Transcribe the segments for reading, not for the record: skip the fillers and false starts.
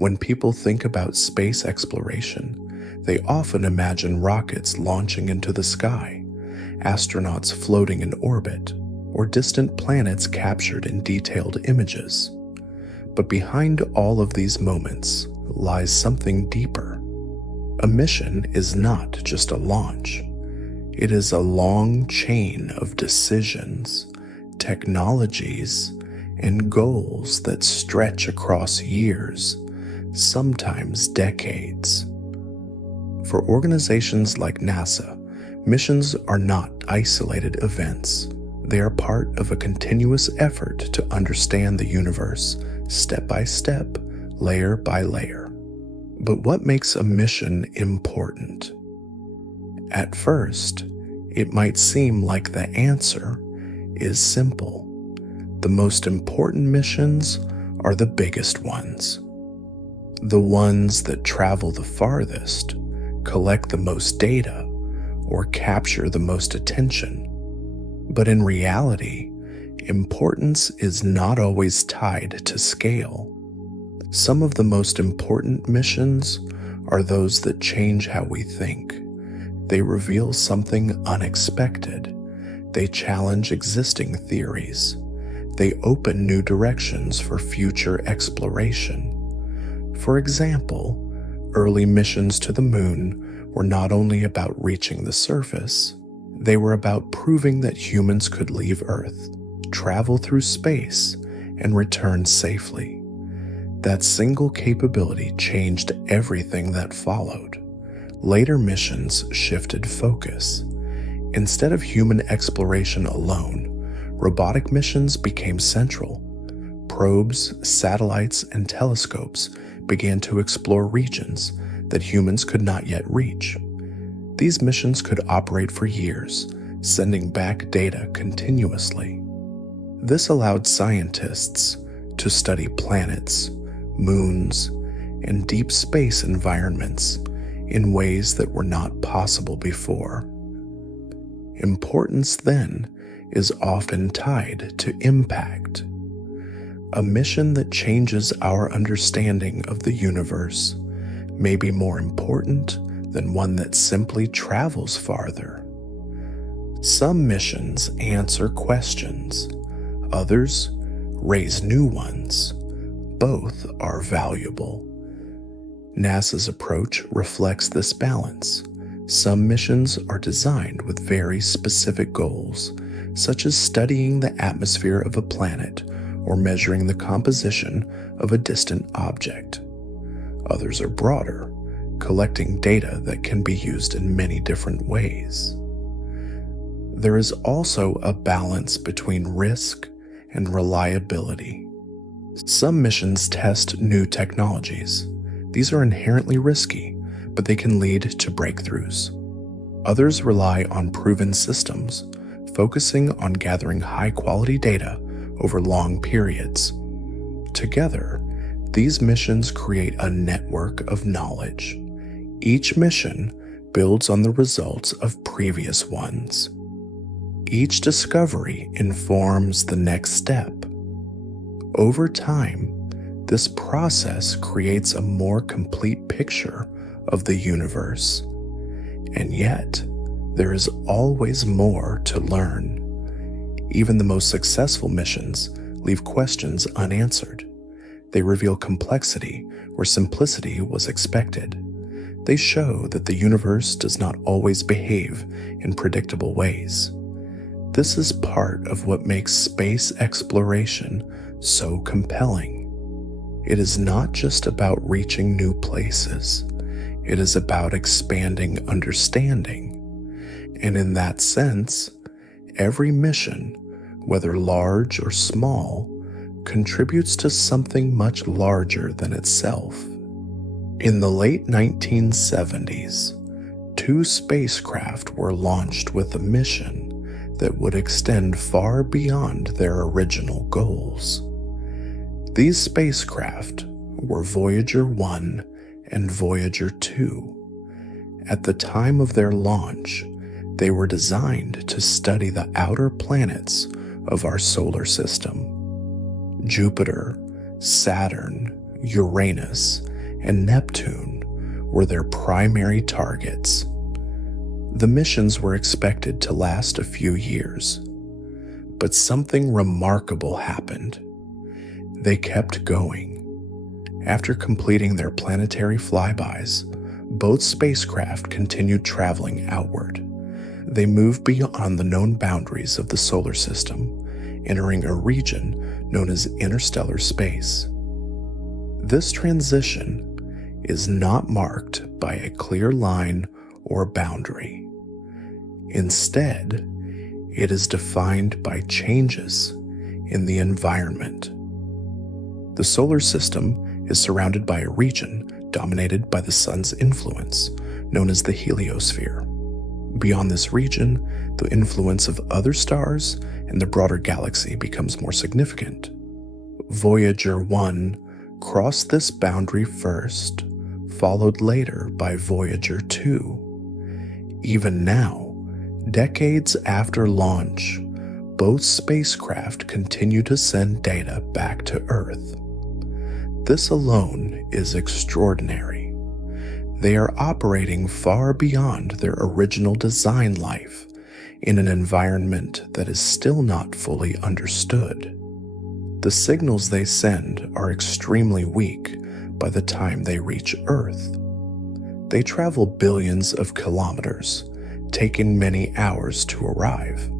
When people think about space exploration, they often imagine rockets launching into the sky, astronauts floating in orbit, or distant planets captured in detailed images. But behind all of these moments lies something deeper. A mission is not just a launch. It is a long chain of decisions, technologies, and goals that stretch across years, sometimes decades. For organizations like NASA, missions are not isolated events. They are part of a continuous effort to understand the universe, step by step, layer by layer. But what makes a mission important? At first, it might seem like the answer is simple. The most important missions are the biggest ones. The ones that travel the farthest, collect the most data, or capture the most attention. But in reality, importance is not always tied to scale. Some of the most important missions are those that change how we think. They reveal something unexpected. They challenge existing theories. They open new directions for future exploration. For example, early missions to the moon were not only about reaching the surface, they were about proving that humans could leave Earth, travel through space, and return safely. That single capability changed everything that followed. Later missions shifted focus. Instead of human exploration alone, robotic missions became central. Probes, satellites, and telescopes began to explore regions that humans could not yet reach. These missions could operate for years, sending back data continuously. This allowed scientists to study planets, moons, and deep space environments in ways that were not possible before. Importance then is often tied to impact. A mission that changes our understanding of the universe may be more important than one that simply travels farther. Some missions answer questions, others raise new ones. Both are valuable. NASA's approach reflects this balance. Some missions are designed with very specific goals, such as studying the atmosphere of a planet or measuring the composition of a distant object. Others are broader, collecting data that can be used in many different ways. There is also a balance between risk and reliability. Some missions test new technologies. These are inherently risky, but they can lead to breakthroughs. Others rely on proven systems, focusing on gathering high-quality data over long periods. Together, these missions create a network of knowledge. Each mission builds on the results of previous ones. Each discovery informs the next step. Over time, this process creates a more complete picture of the universe. And yet, there is always more to learn. Even the most successful missions leave questions unanswered. They reveal complexity where simplicity was expected. They show that the universe does not always behave in predictable ways. This is part of what makes space exploration so compelling. It is not just about reaching new places. It is about expanding understanding. And in that sense, every mission, whether large or small, contributes to something much larger than itself. In the late 1970s, 2 spacecraft were launched with a mission that would extend far beyond their original goals. These spacecraft were Voyager 1 and Voyager 2. At the time of their launch, they were designed to study the outer planets of our solar system. Jupiter, Saturn, Uranus, and Neptune were their primary targets. The missions were expected to last a few years, but something remarkable happened. They kept going. After completing their planetary flybys, both spacecraft continued traveling outward. They moved beyond the known boundaries of the solar system, entering a region known as interstellar space. This transition is not marked by a clear line or boundary. Instead, it is defined by changes in the environment. The solar system is surrounded by a region dominated by the sun's influence, known as the heliosphere. Beyond this region, the influence of other stars and the broader galaxy becomes more significant. Voyager 1 crossed this boundary first, followed later by Voyager 2. Even now, decades after launch, both spacecraft continue to send data back to Earth. This alone is extraordinary. They are operating far beyond their original design life in an environment that is still not fully understood. The signals they send are extremely weak by the time they reach Earth. They travel billions of kilometers, taking many hours to arrive.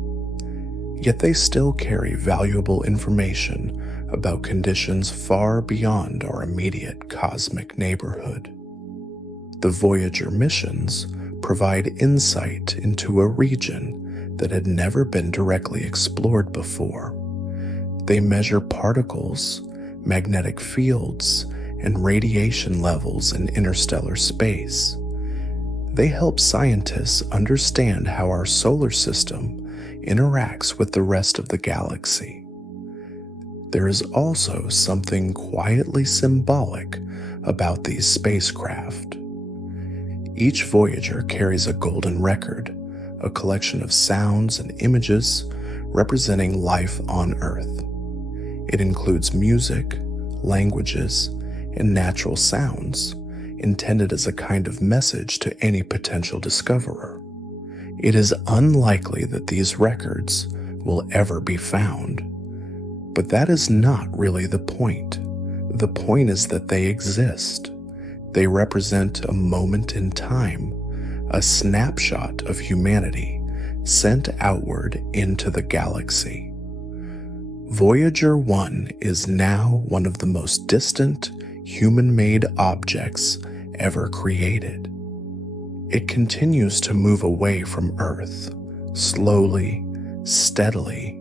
Yet they still carry valuable information about conditions far beyond our immediate cosmic neighborhood. The Voyager missions provide insight into a region that had never been directly explored before. They measure particles, magnetic fields, and radiation levels in interstellar space. They help scientists understand how our solar system interacts with the rest of the galaxy. There is also something quietly symbolic about these spacecraft. Each Voyager carries a golden record, a collection of sounds and images representing life on Earth. It includes music, languages, and natural sounds intended as a kind of message to any potential discoverer. It is unlikely that these records will ever be found. But that is not really the point. The point is that they exist. They represent a moment in time, a snapshot of humanity sent outward into the galaxy. Voyager 1 is now one of the most distant, human-made objects ever created. It continues to move away from Earth, slowly, steadily,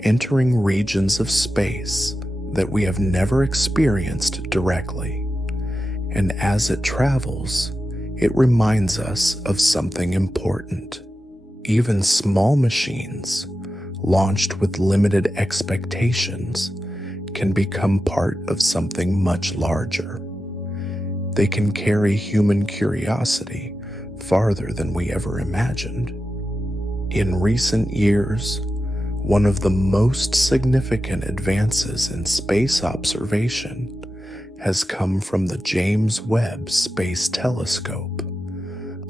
entering regions of space that we have never experienced directly. And as it travels, it reminds us of something important. Even small machines, launched with limited expectations, can become part of something much larger. They can carry human curiosity farther than we ever imagined. In recent years, one of the most significant advances in space observation has come from the James Webb Space Telescope.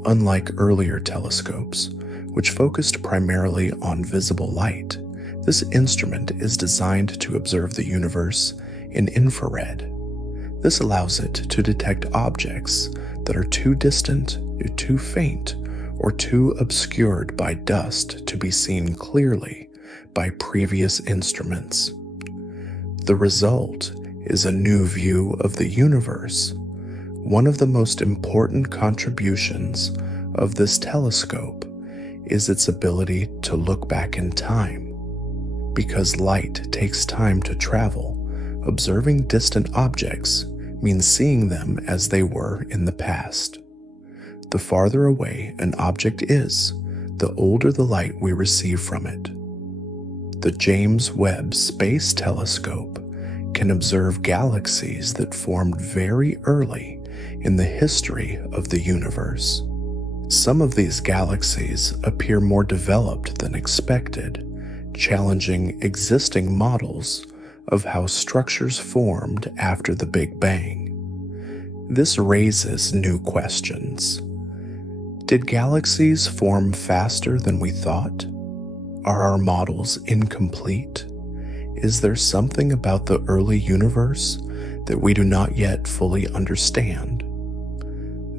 Unlike earlier telescopes, which focused primarily on visible light, this instrument is designed to observe the universe in infrared. This allows it to detect objects that are too distant, too faint, or too obscured by dust to be seen clearly by previous instruments. The result is a new view of the universe. One of the most important contributions of this telescope is its ability to look back in time. Because light takes time to travel, observing distant objects means seeing them as they were in the past. The farther away an object is, the older the light we receive from it. The James Webb Space Telescope can observe galaxies that formed very early in the history of the universe. Some of these galaxies appear more developed than expected, challenging existing models of how structures formed after the Big Bang. This raises new questions. Did galaxies form faster than we thought? Are our models incomplete? Is there something about the early universe that we do not yet fully understand?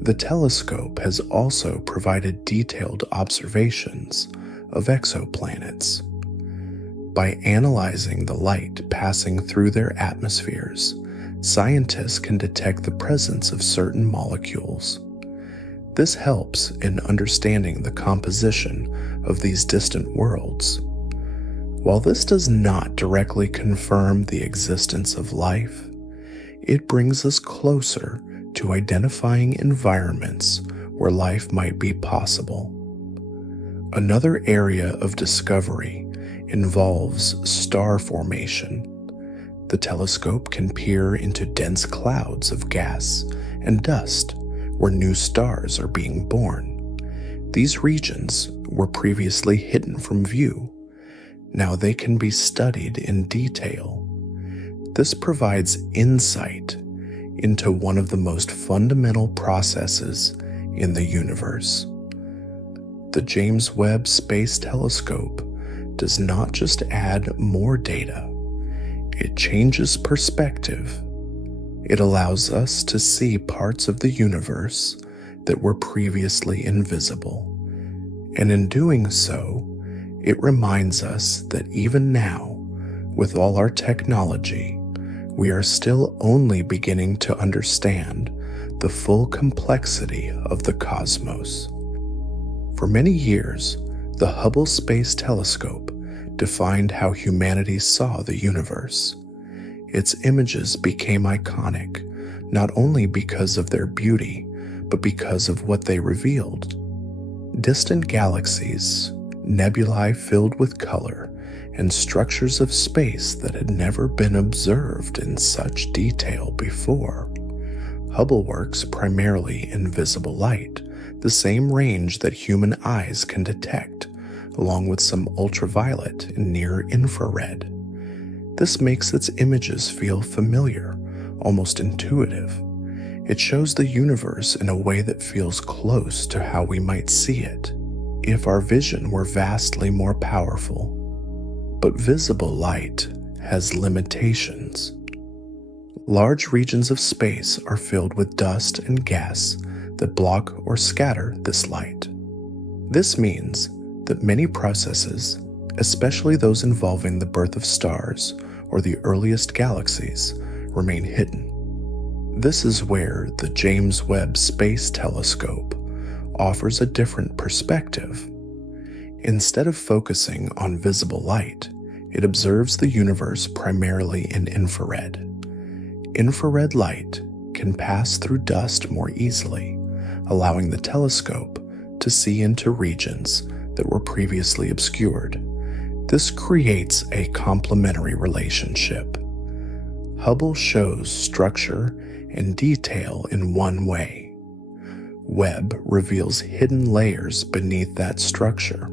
The telescope has also provided detailed observations of exoplanets. By analyzing the light passing through their atmospheres, scientists can detect the presence of certain molecules. This helps in understanding the composition of these distant worlds. While this does not directly confirm the existence of life, it brings us closer to identifying environments where life might be possible. Another area of discovery involves star formation. The telescope can peer into dense clouds of gas and dust where new stars are being born. These regions were previously hidden from view. Now they can be studied in detail. This provides insight into one of the most fundamental processes in the universe. The James Webb Space Telescope does not just add more data, it changes perspective. It allows us to see parts of the universe that were previously invisible. And in doing so, it reminds us that even now, with all our technology, we are still only beginning to understand the full complexity of the cosmos. For many years, the Hubble Space Telescope defined how humanity saw the universe. Its images became iconic, not only because of their beauty, but because of what they revealed. Distant galaxies, nebulae filled with color, and structures of space that had never been observed in such detail before. Hubble works primarily in visible light, the same range that human eyes can detect, along with some ultraviolet and near-infrared. This makes its images feel familiar, almost intuitive. It shows the universe in a way that feels close to how we might see it if our vision were vastly more powerful. But visible light has limitations. Large regions of space are filled with dust and gas that block or scatter this light. This means that many processes, especially those involving the birth of stars or the earliest galaxies, remain hidden. This is where the James Webb Space Telescope offers a different perspective. Instead of focusing on visible light, it observes the universe primarily in infrared. Infrared light can pass through dust more easily, allowing the telescope to see into regions that were previously obscured. This creates a complementary relationship. Hubble shows structure and detail in one way. Webb reveals hidden layers beneath that structure.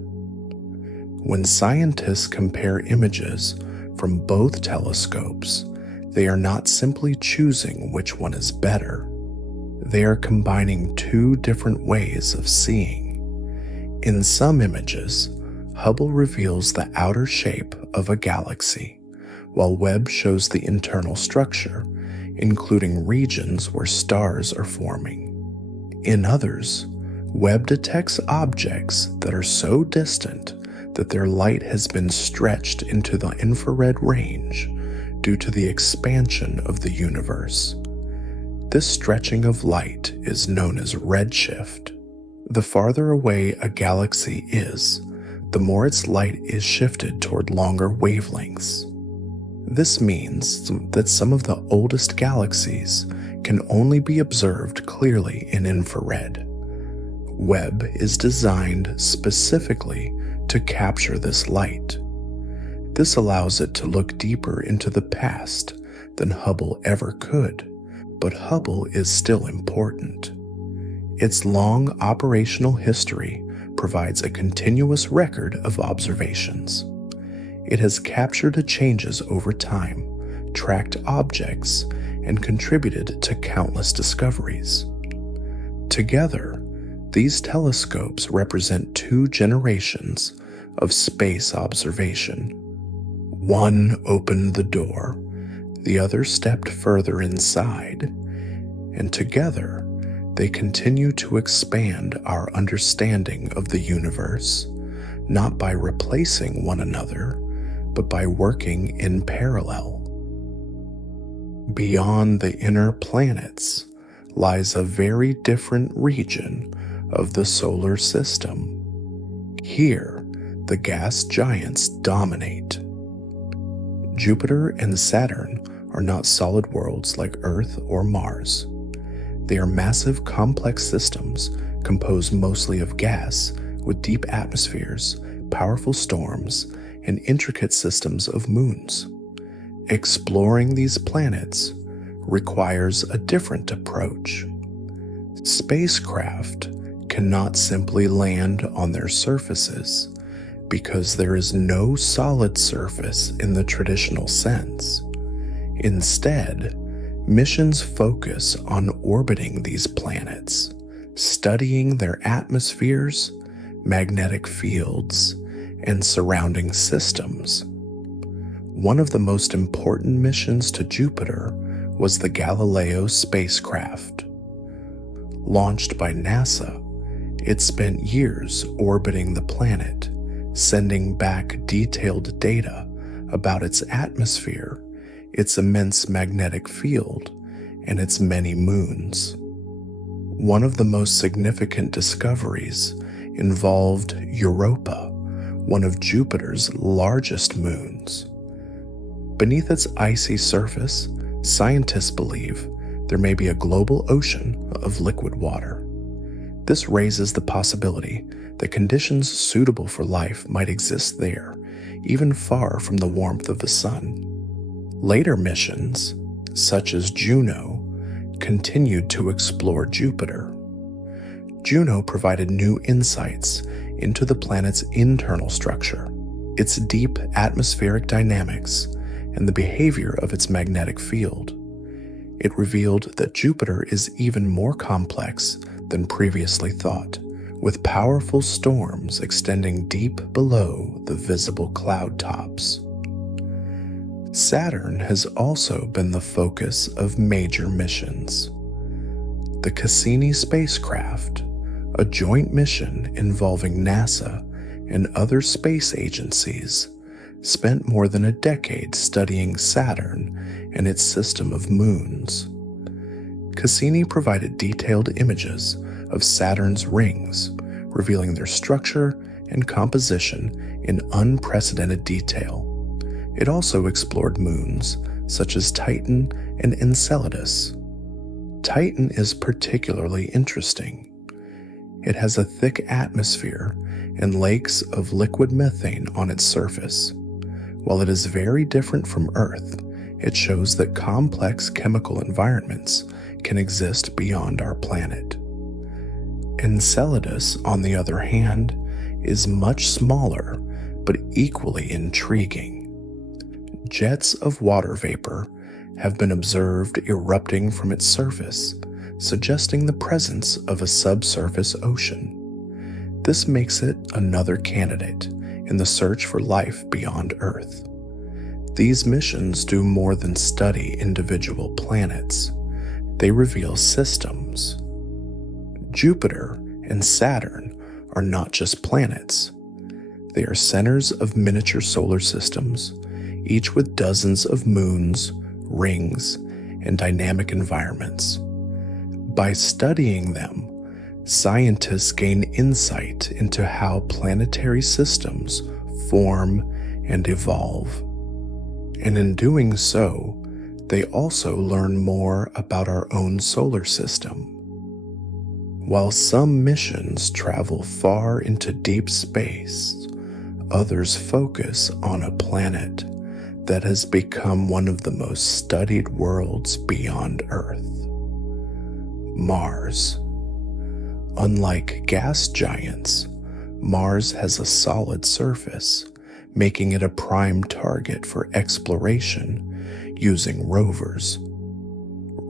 When scientists compare images from both telescopes, they are not simply choosing which one is better. They are combining two different ways of seeing. In some images, Hubble reveals the outer shape of a galaxy, while Webb shows the internal structure, including regions where stars are forming. In others, Webb detects objects that are so distant that their light has been stretched into the infrared range due to the expansion of the universe. This stretching of light is known as redshift. The farther away a galaxy is, the more its light is shifted toward longer wavelengths. This means that some of the oldest galaxies can only be observed clearly in infrared. Webb is designed specifically to capture this light. This allows it to look deeper into the past than Hubble ever could, but Hubble is still important. Its long operational history provides a continuous record of observations. It has captured the changes over time, tracked objects, and contributed to countless discoveries. Together, these telescopes represent two generations of space observation. One opened the door, the other stepped further inside, and together they continue to expand our understanding of the universe, not by replacing one another, but by working in parallel. Beyond the inner planets lies a very different region of the solar system. Here, the gas giants dominate. Jupiter and Saturn are not solid worlds like Earth or Mars. They are massive, complex systems composed mostly of gas with deep atmospheres, powerful storms, and intricate systems of moons. Exploring these planets requires a different approach. Spacecraft cannot simply land on their surfaces because there is no solid surface in the traditional sense. Instead, missions focus on orbiting these planets, studying their atmospheres, magnetic fields, and surrounding systems. One of the most important missions to Jupiter was the Galileo spacecraft. Launched by NASA, it spent years orbiting the planet, sending back detailed data about its atmosphere, its immense magnetic field, and its many moons. One of the most significant discoveries involved Europa, one of Jupiter's largest moons. Beneath its icy surface, scientists believe there may be a global ocean of liquid water. This raises the possibility that conditions suitable for life might exist there, even far from the warmth of the sun. Later missions, such as Juno, continued to explore Jupiter. Juno provided new insights into the planet's internal structure, its deep atmospheric dynamics, and the behavior of its magnetic field. It revealed that Jupiter is even more complex than previously thought, with powerful storms extending deep below the visible cloud tops. Saturn has also been the focus of major missions. The Cassini spacecraft, a joint mission involving NASA and other space agencies, spent more than a decade studying Saturn and its system of moons. Cassini provided detailed images of Saturn's rings, revealing their structure and composition in unprecedented detail. It also explored moons such as Titan and Enceladus. Titan is particularly interesting. It has a thick atmosphere and lakes of liquid methane on its surface. While it is very different from Earth, it shows that complex chemical environments can exist beyond our planet. Enceladus, on the other hand, is much smaller but equally intriguing. Jets of water vapor have been observed erupting from its surface, suggesting the presence of a subsurface ocean. This makes it another candidate in the search for life beyond Earth. These missions do more than study individual planets. They reveal systems. Jupiter and Saturn are not just planets. They are centers of miniature solar systems, each with dozens of moons, rings, and dynamic environments. By studying them, scientists gain insight into how planetary systems form and evolve. And in doing so, they also learn more about our own solar system. While some missions travel far into deep space, others focus on a planet that has become one of the most studied worlds beyond Earth: Mars. Unlike gas giants, Mars has a solid surface, making it a prime target for exploration using rovers.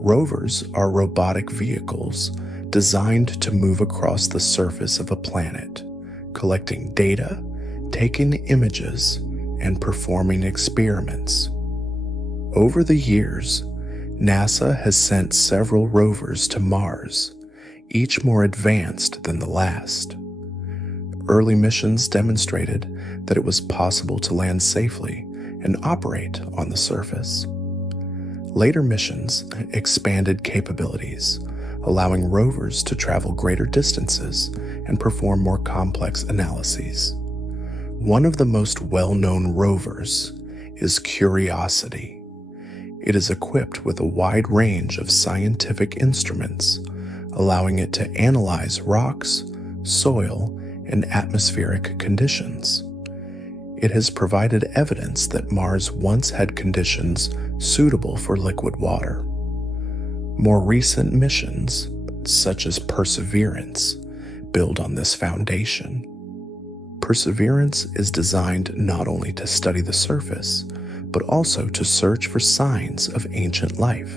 Rovers are robotic vehicles designed to move across the surface of a planet, collecting data, taking images, and performing experiments. Over the years, NASA has sent several rovers to Mars, each more advanced than the last. Early missions demonstrated that it was possible to land safely and operate on the surface. Later missions expanded capabilities, allowing rovers to travel greater distances and perform more complex analyses. One of the most well-known rovers is Curiosity. It is equipped with a wide range of scientific instruments, allowing it to analyze rocks, soil, and atmospheric conditions. It has provided evidence that Mars once had conditions suitable for liquid water. More recent missions, such as Perseverance, build on this foundation. Perseverance is designed not only to study the surface, but also to search for signs of ancient life.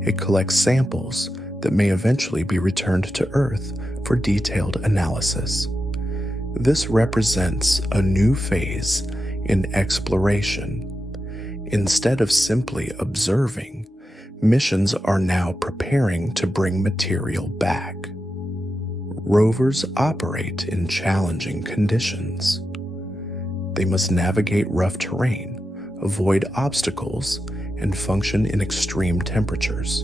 It collects samples that may eventually be returned to Earth for detailed analysis. This represents a new phase in exploration. Instead of simply observing, missions are now preparing to bring material back. Rovers operate in challenging conditions. They must navigate rough terrain, avoid obstacles, and function in extreme temperatures.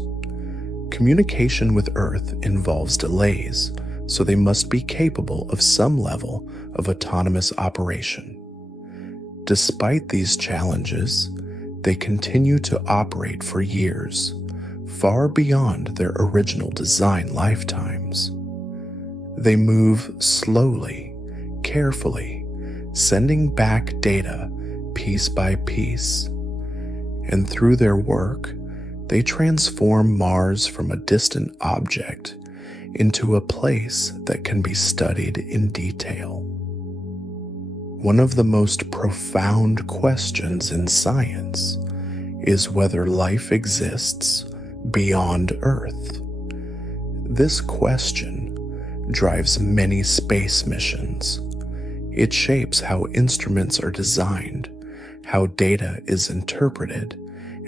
Communication with Earth involves delays, so they must be capable of some level of autonomous operation. Despite these challenges, they continue to operate for years, far beyond their original design lifetimes. They move slowly, carefully, sending back data piece by piece. And through their work, they transform Mars from a distant object into a place that can be studied in detail. One of the most profound questions in science is whether life exists beyond Earth. This question drives many space missions. It shapes how instruments are designed, how data is interpreted,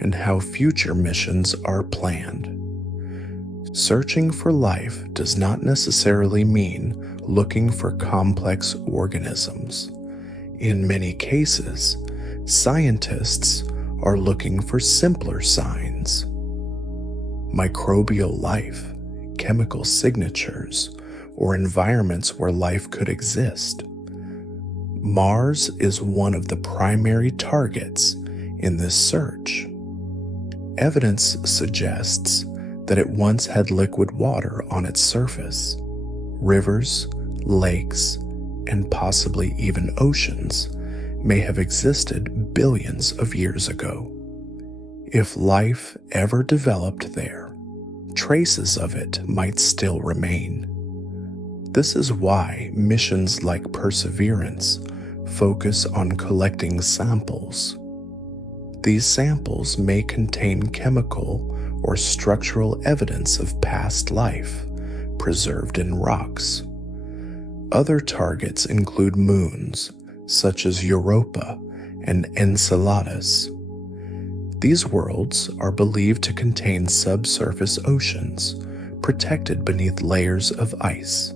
and how future missions are planned. Searching for life does not necessarily mean looking for complex organisms. In many cases, scientists are looking for simpler signs. Microbial life, chemical signatures, or environments where life could exist. Mars is one of the primary targets in this search. Evidence suggests that it once had liquid water on its surface. Rivers, lakes, and possibly even oceans may have existed billions of years ago. If life ever developed there, traces of it might still remain. This is why missions like Perseverance focus on collecting samples. These samples may contain chemical or structural evidence of past life preserved in rocks. Other targets include moons, such as Europa and Enceladus. These worlds are believed to contain subsurface oceans, protected beneath layers of ice.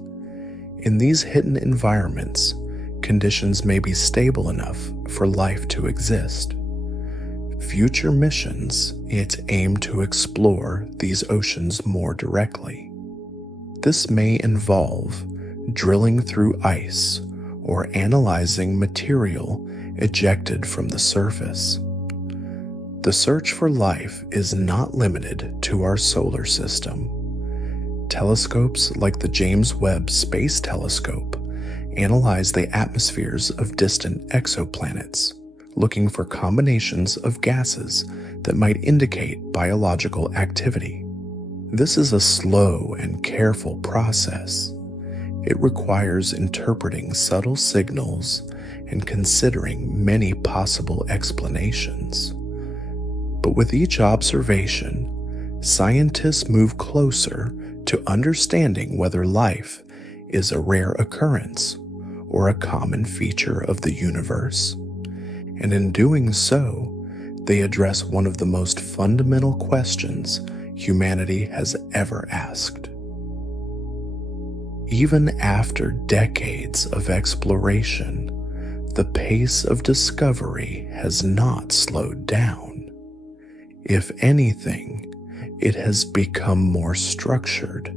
In these hidden environments, conditions may be stable enough for life to exist. Future missions aim to explore these oceans more directly. This may involve drilling through ice or analyzing material ejected from the surface. The search for life is not limited to our solar system. Telescopes like the James Webb Space Telescope analyze the atmospheres of distant exoplanets, looking for combinations of gases that might indicate biological activity. This is a slow and careful process. It requires interpreting subtle signals and considering many possible explanations. But with each observation, scientists move closer to understanding whether life is a rare occurrence or a common feature of the universe. And in doing so, they address one of the most fundamental questions humanity has ever asked. Even after decades of exploration, the pace of discovery has not slowed down. If anything, it has become more structured,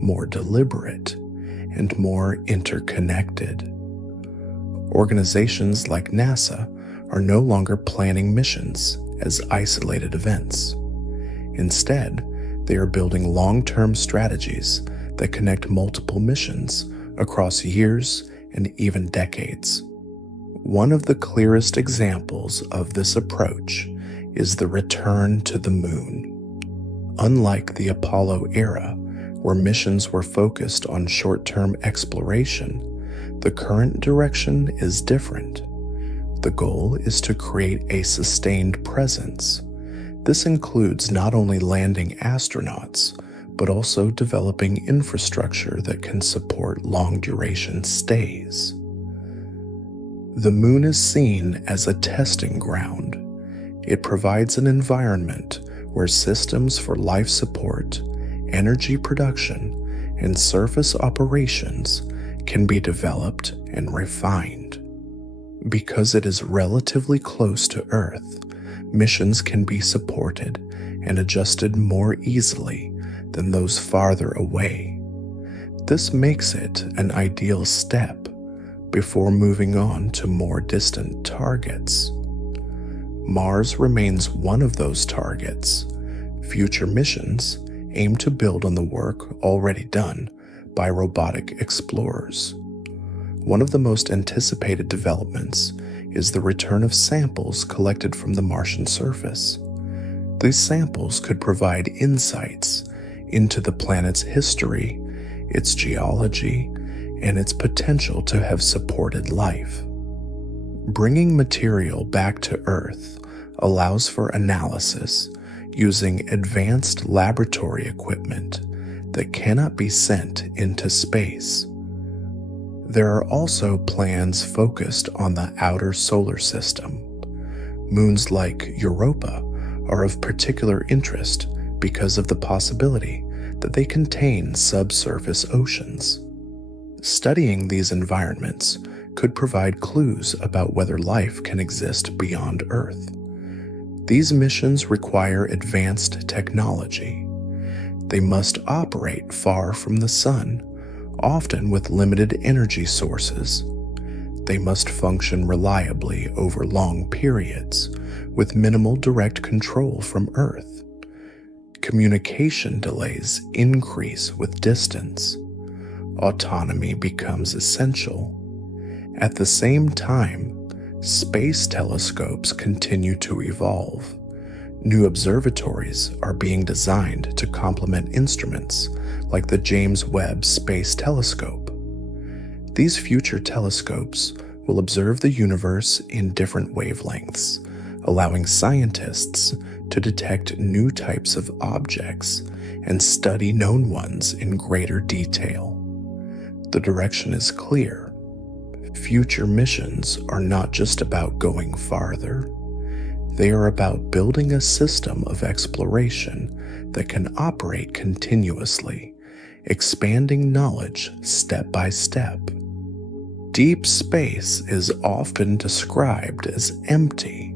more deliberate, and more interconnected. Organizations like NASA are no longer planning missions as isolated events. Instead, they are building long-term strategies that connect multiple missions across years and even decades. One of the clearest examples of this approach is the return to the moon. Unlike the Apollo era, where missions were focused on short-term exploration, the current direction is different. The goal is to create a sustained presence. This includes not only landing astronauts, but also developing infrastructure that can support long-duration stays. The moon is seen as a testing ground. It provides an environment where systems for life support, energy production, and surface operations can be developed and refined. Because it is relatively close to Earth, missions can be supported and adjusted more easily than those farther away. This makes it an ideal step before moving on to more distant targets. Mars remains one of those targets. Future missions aim to build on the work already done by robotic explorers. One of the most anticipated developments is the return of samples collected from the Martian surface. These samples could provide insights into the planet's history, its geology, and its potential to have supported life. Bringing material back to Earth allows for analysis using advanced laboratory equipment that cannot be sent into space. There are also plans focused on the outer solar system. Moons like Europa are of particular interest because of the possibility that they contain subsurface oceans. Studying these environments could provide clues about whether life can exist beyond Earth. These missions require advanced technology. They must operate far from the sun, often with limited energy sources. They must function reliably over long periods, with minimal direct control from Earth. Communication delays increase with distance. Autonomy becomes essential. At the same time, space telescopes continue to evolve. New observatories are being designed to complement instruments like the James Webb Space Telescope. These future telescopes will observe the universe in different wavelengths, allowing scientists to detect new types of objects and study known ones in greater detail. The direction is clear. Future missions are not just about going farther. They are about building a system of exploration that can operate continuously, expanding knowledge step by step. Deep space is often described as empty,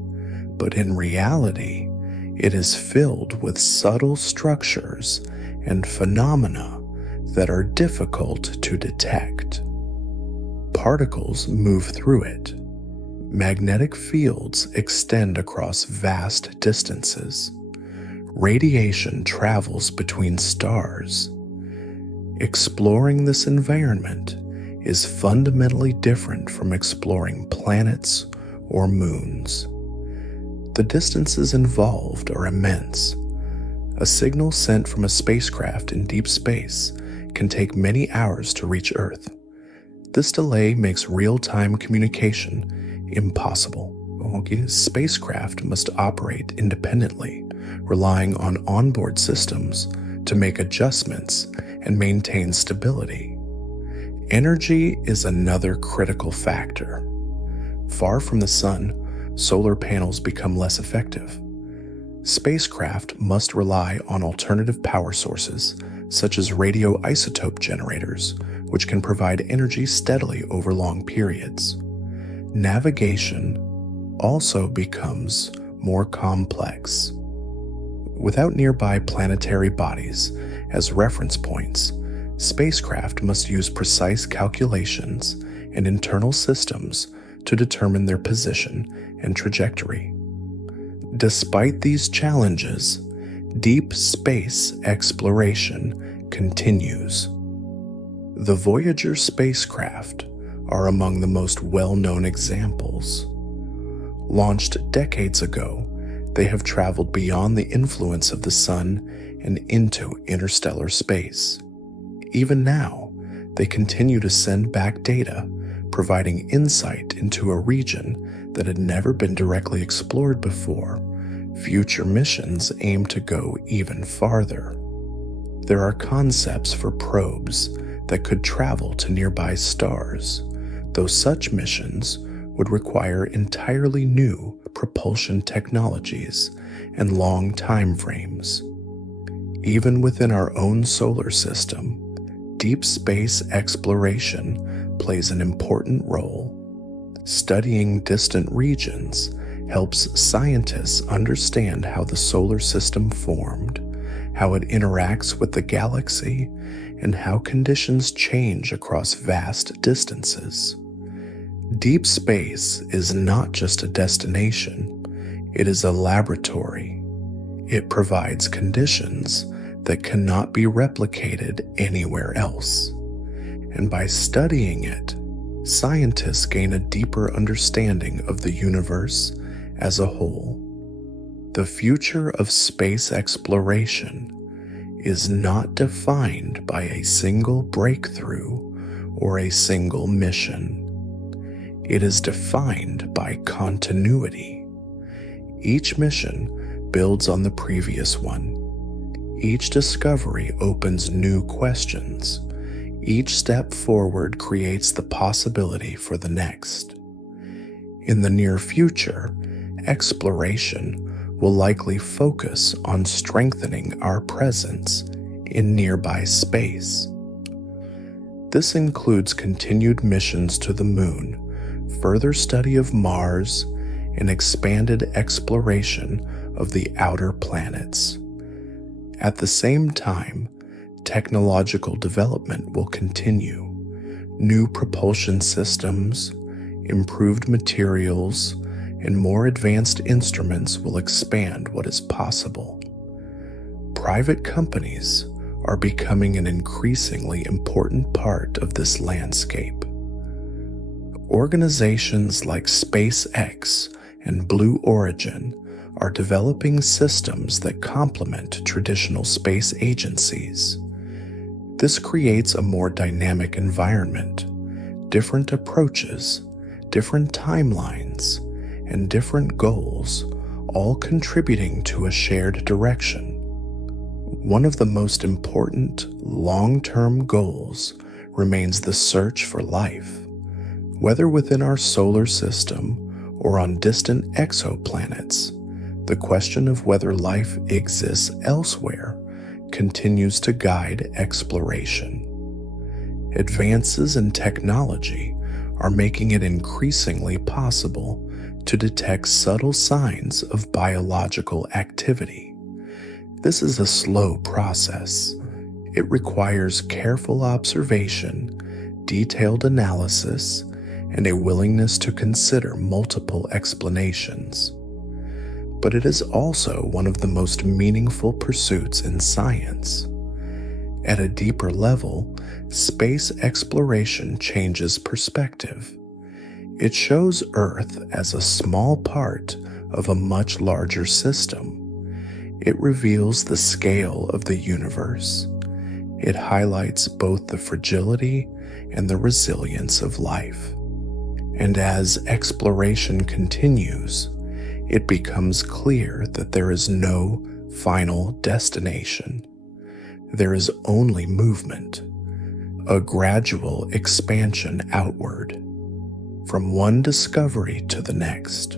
but in reality, it is filled with subtle structures and phenomena that are difficult to detect. Particles move through it. Magnetic fields extend across vast distances. Radiation travels between stars. Exploring this environment is fundamentally different from exploring planets or moons. The distances involved are immense. A signal sent from a spacecraft in deep space can take many hours to reach Earth. This delay makes real-time communication impossible. spacecraft must operate independently, relying on onboard systems to make adjustments and maintain stability. Energy is another critical factor. Far from the sun, solar panels become less effective. Spacecraft must rely on alternative power sources, such as radioisotope generators, which can provide energy steadily over long periods. Navigation also becomes more complex. Without nearby planetary bodies as reference points, spacecraft must use precise calculations and internal systems to determine their position and trajectory. Despite these challenges, deep space exploration continues. The Voyager spacecraft are among the most well-known examples. Launched decades ago, they have traveled beyond the influence of the sun and into interstellar space. Even now, they continue to send back data, providing insight into a region that had never been directly explored before. Future missions aim to go even farther. There are concepts for probes that could travel to nearby stars, though such missions would require entirely new propulsion technologies and long time frames. Even within our own solar system, deep space exploration plays an important role. Studying distant regions helps scientists understand how the solar system formed, how it interacts with the galaxy, and how conditions change across vast distances. Deep space is not just a destination, it is a laboratory. It provides conditions that cannot be replicated anywhere else. And by studying it, scientists gain a deeper understanding of the universe as a whole. The future of space exploration is not defined by a single breakthrough or a single mission. It is defined by continuity. Each mission builds on the previous one. Each discovery opens new questions. Each step forward creates the possibility for the next. In the near future, exploration will likely focus on strengthening our presence in nearby space. This includes continued missions to the Moon, further study of Mars, and expanded exploration of the outer planets. At the same time, technological development will continue. New propulsion systems, improved materials, and more advanced instruments will expand what is possible. Private companies are becoming an increasingly important part of this landscape. Organizations like SpaceX and Blue Origin are developing systems that complement traditional space agencies. This creates a more dynamic environment, different approaches, different timelines, and different goals, all contributing to a shared direction. One of the most important long-term goals remains the search for life. Whether within our solar system or on distant exoplanets, the question of whether life exists elsewhere continues to guide exploration. Advances in technology are making it increasingly possible to detect subtle signs of biological activity. This is a slow process. It requires careful observation, detailed analysis, and a willingness to consider multiple explanations. But it is also one of the most meaningful pursuits in science. At a deeper level, space exploration changes perspective. It shows Earth as a small part of a much larger system. It reveals the scale of the universe. It highlights both the fragility and the resilience of life. And as exploration continues, it becomes clear that there is no final destination. There is only movement, a gradual expansion outward, from one discovery to the next.